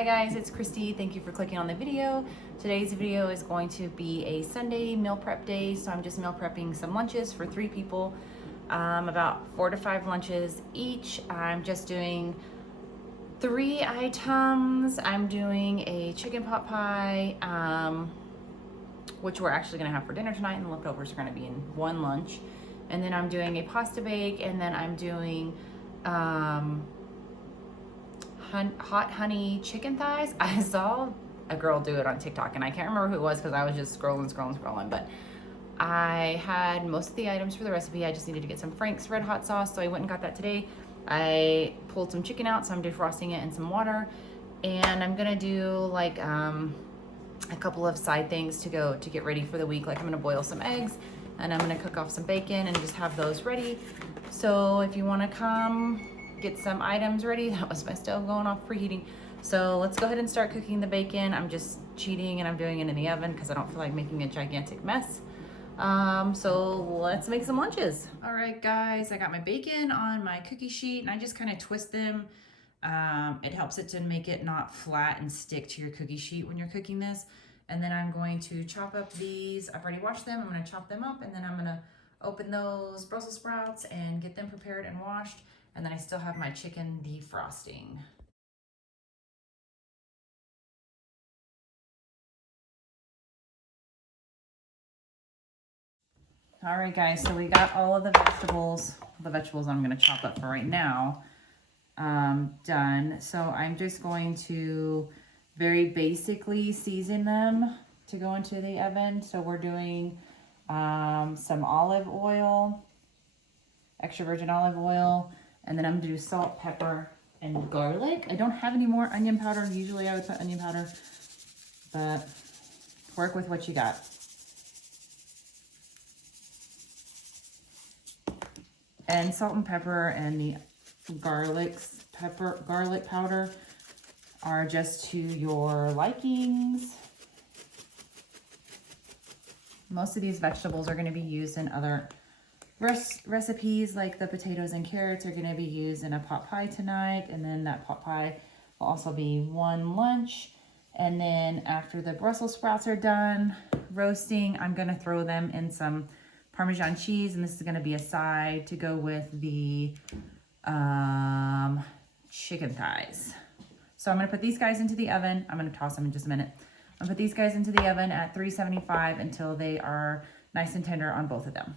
Hi guys, it's Christy. Thank you for clicking on the video. Today's video is going to be a Sunday meal prep day. So I'm just meal prepping some lunches for 3 people, about 4 to 5 lunches each. I'm just doing 3 items. I'm doing a chicken pot pie, which we're actually gonna have for dinner tonight, and the leftovers are gonna be in one lunch. And then I'm doing a pasta bake, and then I'm doing hot honey chicken thighs. I saw a girl do it on TikTok, and I can't remember who it was because I was just scrolling, but I had most of the items for the recipe. I just needed to get some Frank's Red Hot sauce, so I went and got that today. I pulled some chicken out, so I'm defrosting it in some water, and I'm gonna do like a couple of side things to get ready for the week. Like I'm gonna boil some eggs, and I'm gonna cook off some bacon and just have those ready. So if you wanna come get some items ready, that was my stove going off preheating. So let's go ahead and start cooking the bacon. I'm just cheating and I'm doing it in the oven because I don't feel like making a gigantic mess. So let's make some lunches. All right guys, I got my bacon on my cookie sheet and I just kind of twist them. It helps it to make it not flat and stick to your cookie sheet when you're cooking this. And then I'm going to chop up these. I've already washed them. I'm gonna chop them up, and then I'm gonna open those Brussels sprouts and get them prepared and washed. And then I still have my chicken defrosting. All right guys, so we got all of the vegetables I'm gonna chop up for right now, done. So I'm just going to very basically season them to go into the oven. So we're doing some olive oil, extra virgin olive oil, and then I'm gonna do salt, pepper, and garlic. I don't have any more onion powder. Usually I would put onion powder, but work with what you got. And salt and pepper and the garlic powder are just to your likings. Most of these vegetables are gonna be used in other recipes, like the potatoes and carrots are gonna be used in a pot pie tonight, and then that pot pie will also be one lunch. And then after the Brussels sprouts are done roasting, I'm gonna throw them in some Parmesan cheese, and this is gonna be a side to go with the chicken thighs. So I'm gonna put these guys into the oven. I'm gonna toss them in just a minute. I'm gonna put these guys into the oven at 375 until they are nice and tender on both of them.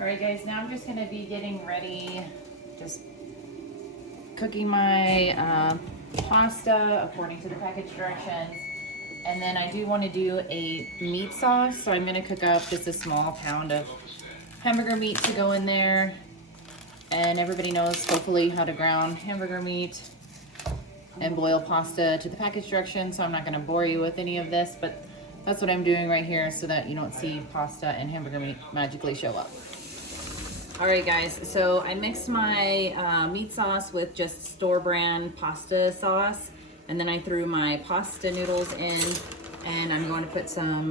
All right guys, now I'm just gonna be getting ready, just cooking my pasta according to the package directions. And then I do want to do a meat sauce, so I'm gonna cook up just a small pound of hamburger meat to go in there. And everybody knows hopefully how to ground hamburger meat and boil pasta to the package directions, so I'm not gonna bore you with any of this, but that's what I'm doing right here so that you don't see pasta and hamburger meat magically show up. All right guys, so I mixed my meat sauce with just store brand pasta sauce, and then I threw my pasta noodles in, and I'm going to put some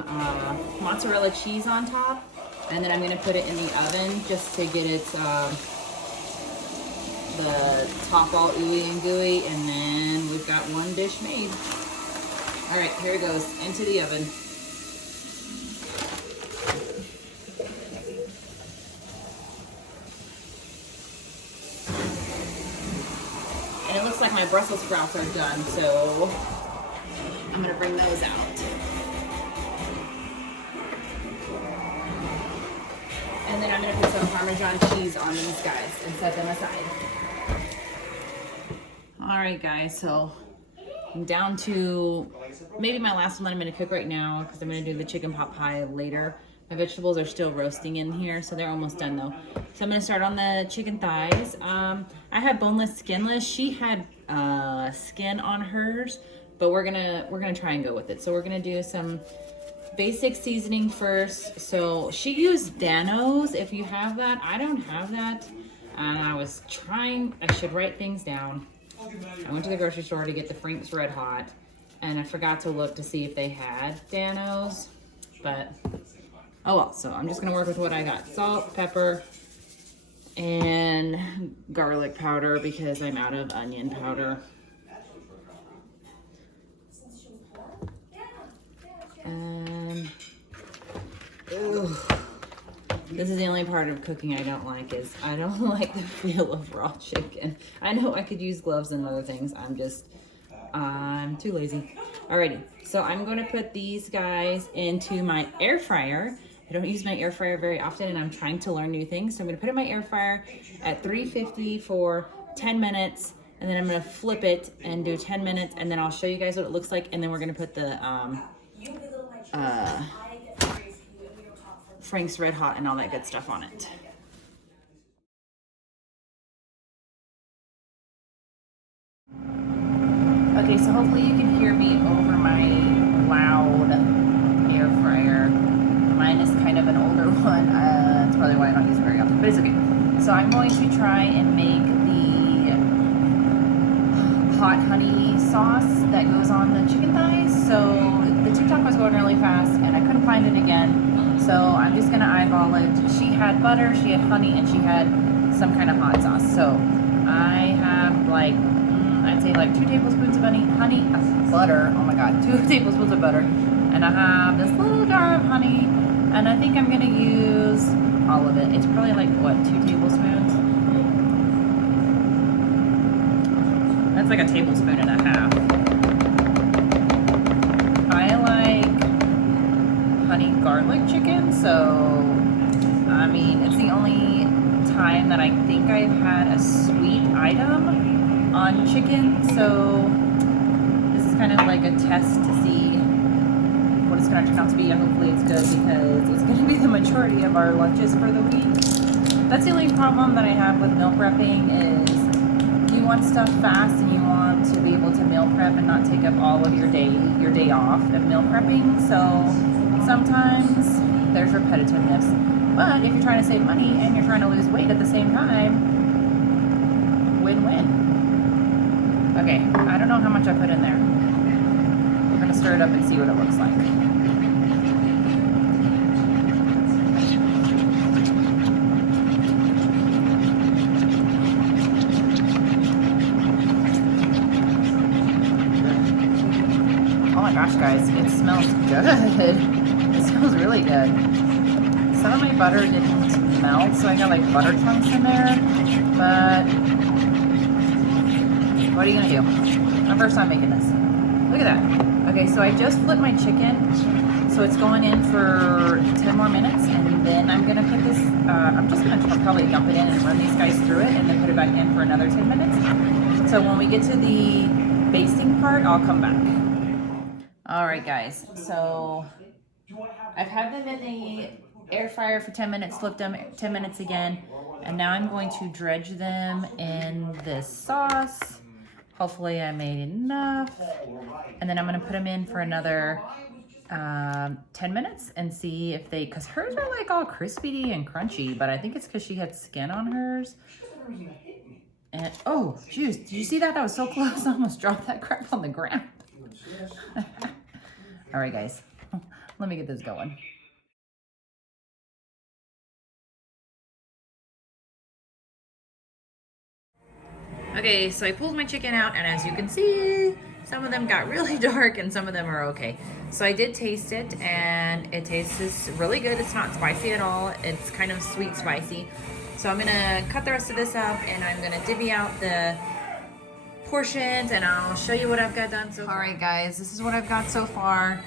mozzarella cheese on top, and then I'm going to put it in the oven just to get it the top all ooey and gooey, and then we've got one dish made. All right, here it goes into the oven. And it looks like my Brussels sprouts are done, so I'm gonna bring those out. And then I'm gonna put some Parmesan cheese on these guys and set them aside. All right guys, so I'm down to maybe my last one that I'm gonna cook right now, because I'm gonna do the chicken pot pie later. My vegetables are still roasting in here, so they're almost done though. So I'm gonna start on the chicken thighs. I had boneless, skinless. She had skin on hers, but we're gonna try and go with it. So we're gonna do some basic seasoning first. So she used Danos. If you have that, I don't have that. And I was trying, I should write things down. I went to the grocery store to get the Frank's Red Hot, and I forgot to look to see if they had Danos, but oh well. So I'm just gonna work with what I got. Salt, pepper, and garlic powder because I'm out of onion powder. This is the only part of cooking I don't like, is I don't like the feel of raw chicken. I know I could use gloves and other things. I'm too lazy. Alrighty, so I'm going to put these guys into my air fryer. I don't use my air fryer very often, and I'm trying to learn new things. So I'm going to put it in my air fryer at 350 for 10 minutes, and then I'm going to flip it and do 10 minutes, and then I'll show you guys what it looks like, and then we're going to put the Frank's Red Hot and all that good stuff on it. Okay, so hopefully you can hear me over my loud air fryer. Mine is kind of an older one. That's probably why I don't use it very often, but it's okay. So I'm going to try and make the hot honey sauce that goes on the chicken thighs. So the TikTok was going really fast and I couldn't find it again. So I'm just gonna eyeball it. She had butter, she had honey, and she had some kind of hot sauce. So I have like, I'd say like 2 tablespoons of butter. Oh my God, 2 tablespoons of butter. And I have this little jar of honey, and I think I'm gonna use all of it. It's probably like, what, 2 tablespoons? That's like a tablespoon and a half. I like honey garlic chicken, so, I mean, it's the only time that I think I've had a sweet item on chicken, so this is kind of like a test to see what it's going to turn out to be. Hopefully it's good, because it's going to be the majority of our lunches for the week. That's the only problem that I have with meal prepping, is you want stuff fast and you want to be able to meal prep and not take up all of your day off of meal prepping. So sometimes there's repetitiveness, but if you're trying to save money and you're trying to lose weight at the same time, win-win. Okay, I don't know how much I put in there. We're gonna stir it up and see what it looks like. Oh my gosh, guys, it smells good. It smells really good. Some of my butter didn't melt, so I got like butter chunks in there, but what are you gonna do? My first time making this. Look at that. Okay, so I just flipped my chicken, so it's going in for 10 more minutes, and then I'm gonna put this, I'm just gonna probably dump it in and run these guys through it, and then put it back in for another 10 minutes. So when we get to the basting part, I'll come back. All right, guys, so I've had them in the air fryer for 10 minutes, flipped them 10 minutes again, and now I'm going to dredge them in this sauce. Hopefully I made enough, and then I'm going to put them in for another 10 minutes and see if they, because hers are like all crispy and crunchy, but I think it's because she had skin on hers. And oh, juice, did you see that? That was so close. I almost dropped that crap on the ground. All right, guys, let me get this going. Okay, so I pulled my chicken out, and as you can see, some of them got really dark and some of them are okay. So I did taste it, and it tastes really good. It's not spicy at all. It's kind of sweet spicy. So I'm gonna cut the rest of this up, and I'm gonna divvy out the portions, and I'll show you what I've got done so far. All right, guys, this is what I've got so far,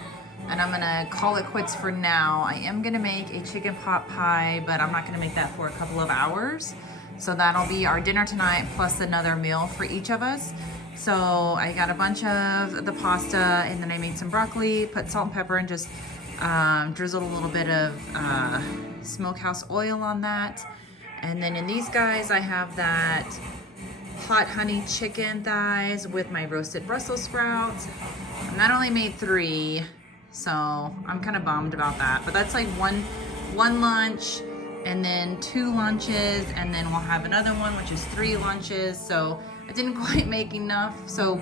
and I'm gonna call it quits for now. I am gonna make a chicken pot pie, but I'm not gonna make that for a couple of hours. So that'll be our dinner tonight, plus another meal for each of us. So I got a bunch of the pasta, and then I made some broccoli, put salt and pepper, and just drizzled a little bit of smokehouse oil on that. And then in these guys, I have that hot honey chicken thighs with my roasted Brussels sprouts. And that only made 3, so I'm kind of bummed about that. But that's like one lunch, and then 2 lunches, and then we'll have another one, which is 3 lunches. So I didn't quite make enough, so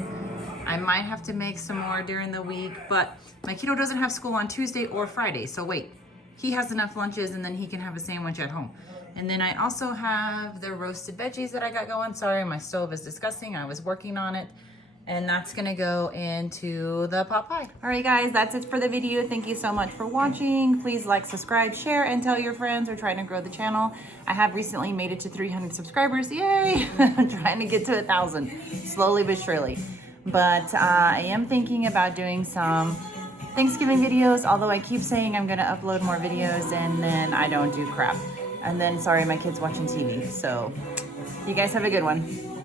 I might have to make some more during the week. But my kiddo doesn't have school on Tuesday or Friday, so wait, he has enough lunches, and then he can have a sandwich at home. And then I also have the roasted veggies that I got going. Sorry, my stove is disgusting. I was working on it. And that's gonna go into the pot pie. All right, guys, that's it for the video. Thank you so much for watching. Please like, subscribe, share, and tell your friends. We're trying to grow the channel. I have recently made it to 300 subscribers. Yay! I'm trying to get to 1,000, slowly but surely. But I am thinking about doing some Thanksgiving videos, although I keep saying I'm gonna upload more videos and then I don't do crap. And then, sorry, my kid's watching TV. So you guys have a good one.